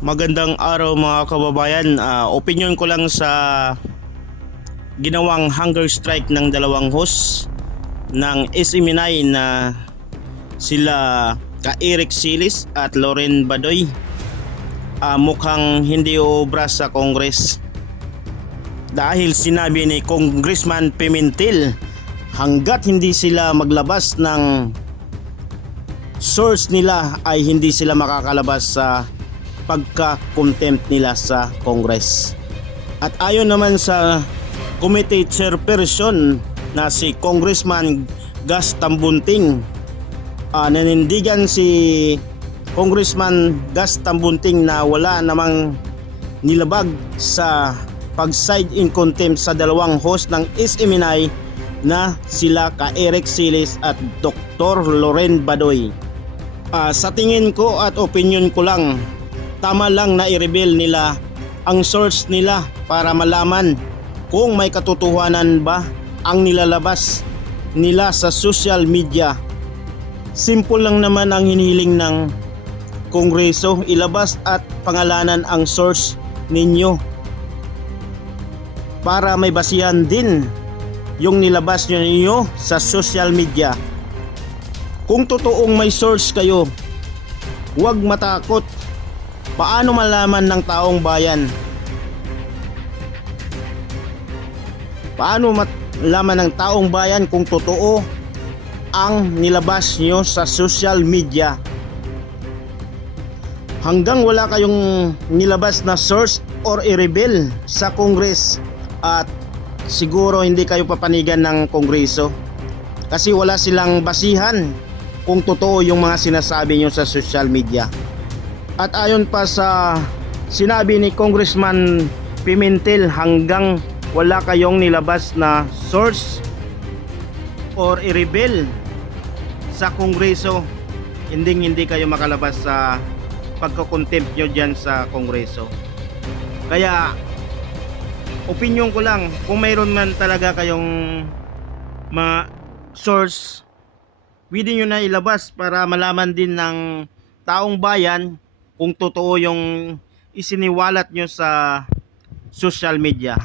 Magandang araw mga kababayan. Opinion ko lang sa ginawang hunger strike ng dalawang host ng SMNI na sila Eric Silis at Loren Badoy. Mukhang hindi uubra sa Congress dahil sinabi ni Congressman Pimentel hanggat hindi sila maglabas ng source nila ay hindi sila makakalabas sa pagka-contempt nila sa Congress. At ayon naman sa committee chairperson na si Congressman Gus Tambunting, nanindigan si Congressman Gus Tambunting na wala namang nilabag sa pag-side in contempt sa dalawang host ng SMNI na sila Eric Silis at Dr. Loren Badoy. Sa tingin ko at opinion ko lang, tama lang na i-reveal nila ang source nila para malaman kung may katotohanan ba ang nilalabas nila sa social media. Simple lang naman ang hinihiling ng Kongreso, ilabas at pangalanan ang source ninyo para may basihan din yung nilabas niyo sa social media. Kung totoong may source kayo, huwag matakot. Paano malaman ng taong bayan? Paano malaman ng taong bayan kung totoo ang nilabas nyo sa social media? Hanggang wala kayong nilabas na source or i-reveal sa Congress, at siguro hindi kayo papanigan ng Kongreso kasi wala silang basihan kung totoo yung mga sinasabi nyo sa social media. At ayon pa sa sinabi ni Congressman Pimentel, hanggang wala kayong nilabas na source or i-reveal sa Kongreso, hindi kayo makalabas sa pagko-contempt nyo dyan sa Kongreso. Kaya opinion ko lang, kung mayroon man talaga kayong mga source, pwede nyo na ilabas para malaman din ng taong bayan kung totoo yung isiniwalat nyo sa social media.